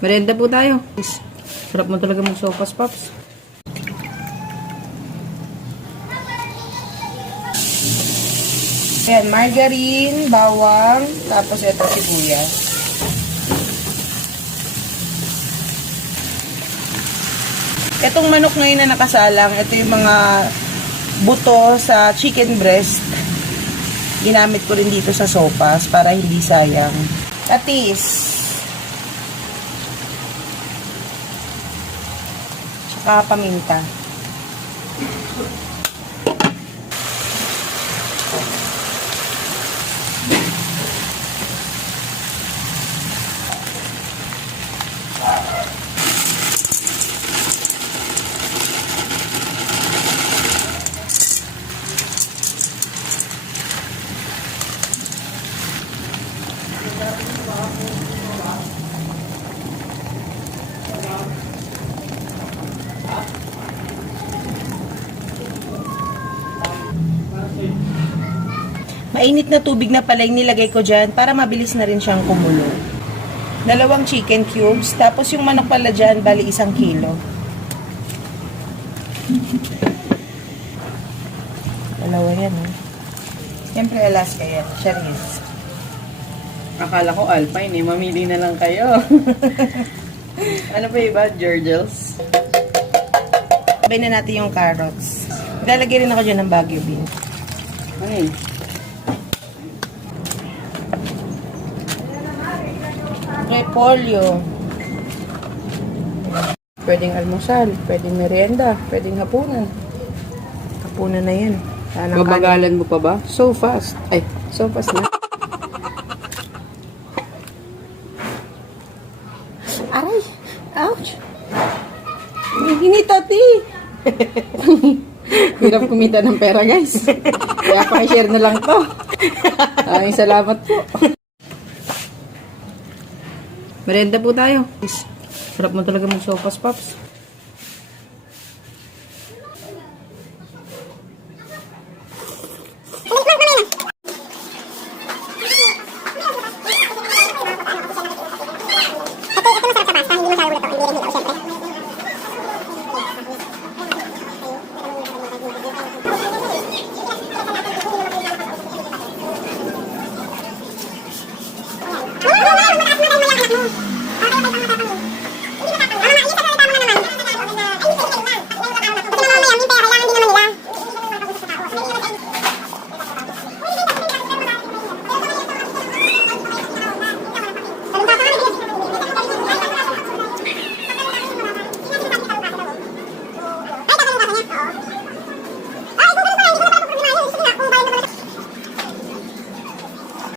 Merienda po tayo. Sarap mo talaga mag-sopas, Pops. Ayan, margarine, bawang, tapos ito sibuyas. Itong manok ngayon na nakasalang, ito yung mga buto sa chicken breast. Ginamit ko rin dito sa sopas para hindi sayang. Patis. Tsaka paminta. Mainit na tubig na pala yung nilagay ko dyan para mabilis na rin siyang kumulo. 2 chicken cubes, tapos yung manok pala dyan, bali 1 kilo. 2 yan, eh. Siyempre, Alaska yan. Charis. Akala ko Alpine eh. Mamili na lang kayo. Ano pa iba? Georgials? Sabay na natin yung carrots. Lalagay rin ako dyan ng Baguio beans. Ay. Repolyo. Pwedeng almusal, pwedeng merienda, pwedeng hapunan. Hapunan na yan. Babagalan mo pa ba? So fast. Ay, so fast na. Aray! Ouch! Hinitati! Hirap kumita ng pera, guys. Kaya pakishare na lang to. Maraming salamat po. Merienda po tayo. Sarap mo talaga mag-sopas, Pops.